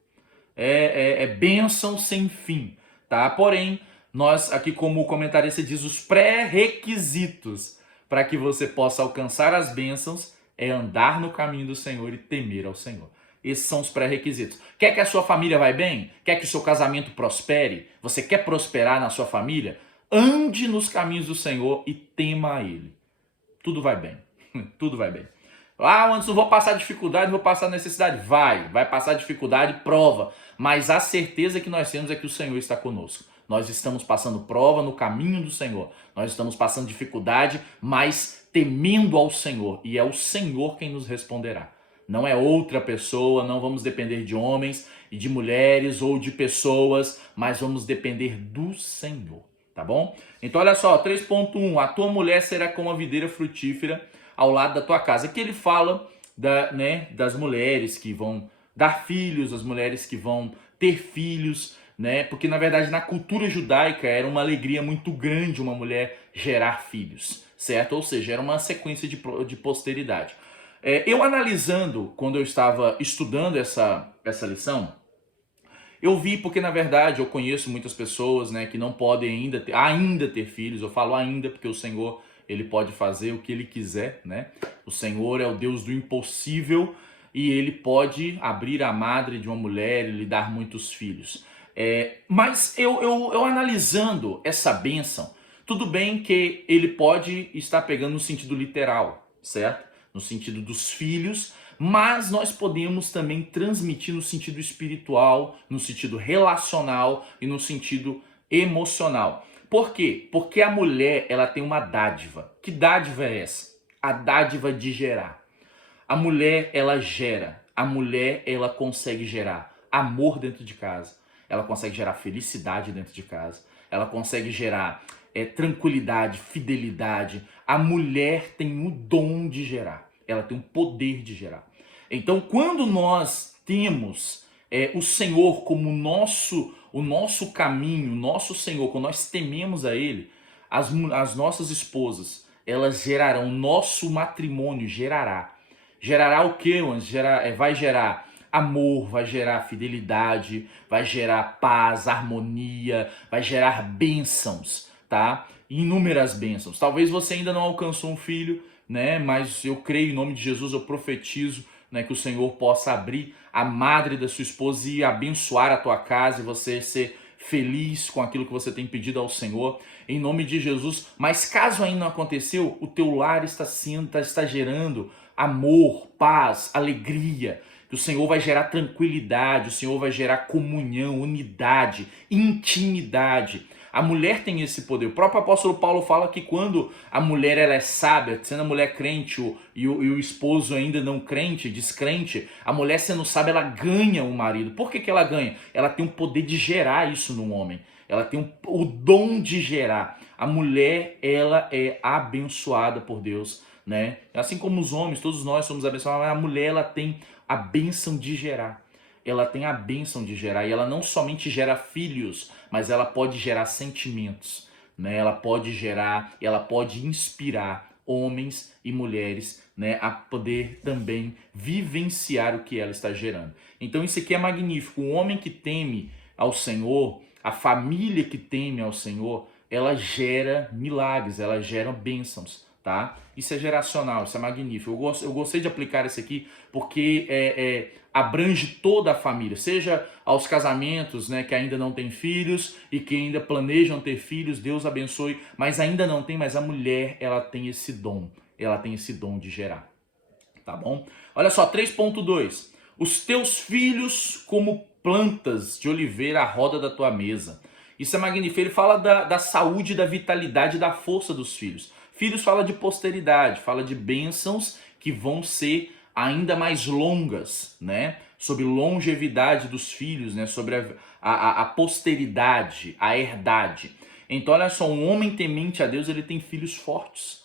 É bênção sem fim, tá? Porém, nós aqui como comentarista diz, os pré-requisitos para que você possa alcançar as bênçãos é andar no caminho do Senhor e temer ao Senhor. Esses são os pré-requisitos. Quer que a sua família vá bem? Quer que o seu casamento prospere? Você quer prosperar na sua família? Ande nos caminhos do Senhor e tema a Ele. Tudo vai bem. Tudo vai bem. Ah, antes não vou passar dificuldade, vou passar necessidade. Vai passar dificuldade, prova. Mas a certeza que nós temos é que o Senhor está conosco. Nós estamos passando prova no caminho do Senhor. Nós estamos passando dificuldade, mas temendo ao Senhor. E é o Senhor quem nos responderá. Não é outra pessoa, não vamos depender de homens e de mulheres ou de pessoas, mas vamos depender do Senhor, tá bom? Então olha só, 3.1, a tua mulher será como a videira frutífera ao lado da tua casa. Aqui ele fala das mulheres que vão dar filhos, as mulheres que vão ter filhos, né? Porque na verdade na cultura judaica era uma alegria muito grande uma mulher gerar filhos, certo? Ou seja, era uma sequência de posteridade. Eu analisando, quando eu estava estudando essa lição, eu vi porque na verdade eu conheço muitas pessoas, né, que não podem ainda ter filhos. Eu falo ainda porque o Senhor, ele pode fazer o que ele quiser, né? O Senhor é o Deus do impossível e ele pode abrir a madre de uma mulher e lhe dar muitos filhos. Mas eu analisando essa bênção, tudo bem que ele pode estar pegando no sentido literal, certo? No sentido dos filhos, mas nós podemos também transmitir no sentido espiritual, no sentido relacional e no sentido emocional. Por quê? Porque a mulher, ela tem uma dádiva. Que dádiva é essa? A dádiva de gerar. A mulher, ela gera. A mulher, ela consegue gerar amor dentro de casa. Ela consegue gerar felicidade dentro de casa. Ela consegue gerar tranquilidade, fidelidade. A mulher tem o dom de gerar. Ela tem o poder de gerar. Então, quando nós temos o Senhor como o nosso caminho, o nosso Senhor, quando nós tememos a Ele, as nossas esposas, elas gerarão, o nosso matrimônio gerará. Gerará o quê? Vai gerar amor, vai gerar fidelidade, vai gerar paz, harmonia, vai gerar bênçãos, tá? Inúmeras bênçãos. Talvez você ainda não alcançou um filho, né? Mas eu creio em nome de Jesus, eu profetizo, né, que o Senhor possa abrir a madre da sua esposa e abençoar a tua casa e você ser feliz com aquilo que você tem pedido ao Senhor, em nome de Jesus. Mas caso ainda não aconteceu, o teu lar está gerando amor, paz, alegria, que o Senhor vai gerar tranquilidade, o Senhor vai gerar comunhão, unidade, intimidade. A mulher tem esse poder. O próprio apóstolo Paulo fala que quando a mulher ela é sábia, sendo a mulher crente e o esposo ainda não crente, descrente, a mulher sendo sábia, ela ganha o marido. Por que ela ganha? Ela tem o poder de gerar isso no homem. Ela tem o dom de gerar. A mulher, ela é abençoada por Deus, né? Assim como os homens, todos nós somos abençoados, mas a mulher, ela tem a bênção de gerar. Ela tem a bênção de gerar, e ela não somente gera filhos, mas ela pode gerar sentimentos, né? Ela pode gerar, ela pode inspirar homens e mulheres, né, a poder também vivenciar o que ela está gerando. Então isso aqui é magnífico. O homem que teme ao Senhor, a família que teme ao Senhor, ela gera milagres, ela gera bênçãos, tá? Isso é geracional, isso é magnífico. Eu gostei de aplicar isso aqui porque abrange toda a família, seja aos casamentos, né, que ainda não têm filhos e que ainda planejam ter filhos, Deus abençoe, mas ainda não tem, mas a mulher, ela tem esse dom de gerar, tá bom? Olha só, 3.2, os teus filhos como plantas de oliveira à roda da tua mesa. Isso é magnífico, ele fala da saúde, da vitalidade, da força dos filhos. Filhos fala de posteridade, fala de bênçãos que vão ser ainda mais longas, né? Sobre longevidade dos filhos, né? Sobre a posteridade, a herdade. Então, olha só, um homem temente a Deus, ele tem filhos fortes.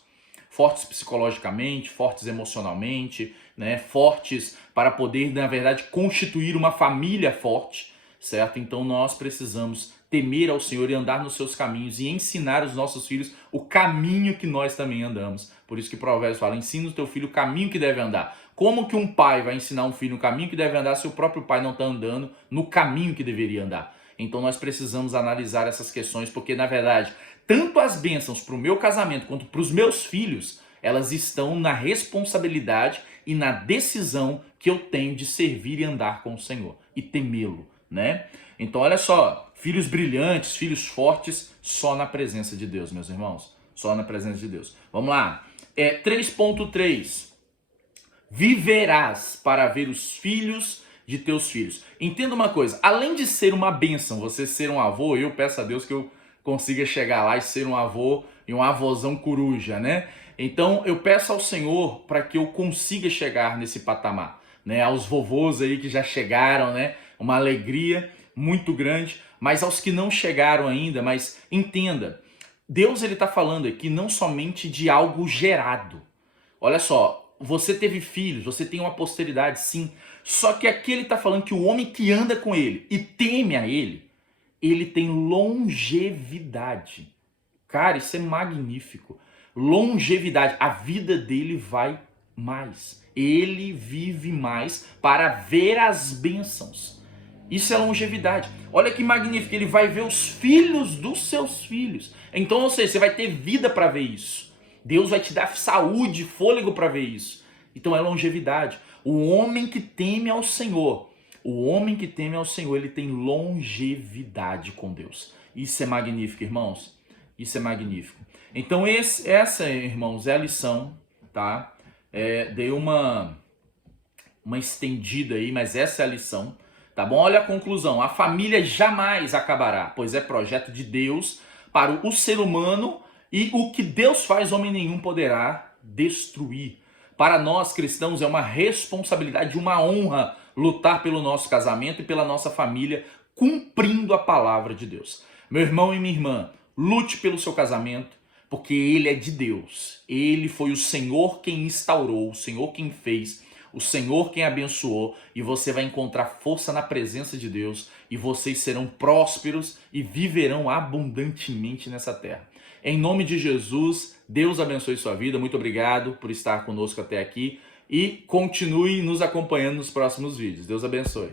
Fortes psicologicamente, fortes emocionalmente, né? Fortes para poder, na verdade, constituir uma família forte, certo? Então, nós precisamos temer ao Senhor e andar nos seus caminhos e ensinar os nossos filhos o caminho que nós também andamos. Por isso que Provérbios fala, ensina o teu filho o caminho que deve andar. Como que um pai vai ensinar um filho o caminho que deve andar se o próprio pai não está andando no caminho que deveria andar? Então nós precisamos analisar essas questões, porque na verdade, tanto as bênçãos para o meu casamento quanto para os meus filhos, elas estão na responsabilidade e na decisão que eu tenho de servir e andar com o Senhor e temê-lo, né? Então olha só, filhos brilhantes, filhos fortes, só na presença de Deus, meus irmãos. Só na presença de Deus. Vamos lá. 3.3. Viverás para ver os filhos de teus filhos. Entenda uma coisa, além de ser uma bênção, você ser um avô, eu peço a Deus que eu consiga chegar lá e ser um avô e um avôzão coruja, né? Então eu peço ao Senhor para que eu consiga chegar nesse patamar, né? Aos vovôs aí que já chegaram, né? Uma alegria muito grande, mas aos que não chegaram ainda, mas entenda, Deus ele está falando aqui não somente de algo gerado. Olha só, você teve filhos, você tem uma posteridade, sim, só que aqui ele está falando que o homem que anda com ele e teme a ele tem longevidade. Cara, isso é magnífico. Longevidade, a vida dele vai mais. Ele vive mais para ver as bênçãos. Isso é longevidade. Olha que magnífico, ele vai ver os filhos dos seus filhos. Então, ou seja, você vai ter vida para ver isso. Deus vai te dar saúde, fôlego para ver isso. Então é longevidade. O homem que teme ao Senhor, ele tem longevidade com Deus. Isso é magnífico, irmãos. Isso é magnífico. Então essa, irmãos, é a lição, tá? Dei uma estendida aí, mas essa é a lição, tá bom? Olha a conclusão. A família jamais acabará, pois é projeto de Deus para o ser humano e o que Deus faz, homem nenhum poderá destruir. Para nós cristãos é uma responsabilidade, uma honra lutar pelo nosso casamento e pela nossa família, cumprindo a palavra de Deus. Meu irmão e minha irmã, lute pelo seu casamento, porque ele é de Deus. Ele foi o Senhor quem instaurou, o Senhor quem fez, o Senhor quem abençoou, e você vai encontrar força na presença de Deus, e vocês serão prósperos e viverão abundantemente nessa terra. Em nome de Jesus, Deus abençoe sua vida. Muito obrigado por estar conosco até aqui e continue nos acompanhando nos próximos vídeos. Deus abençoe.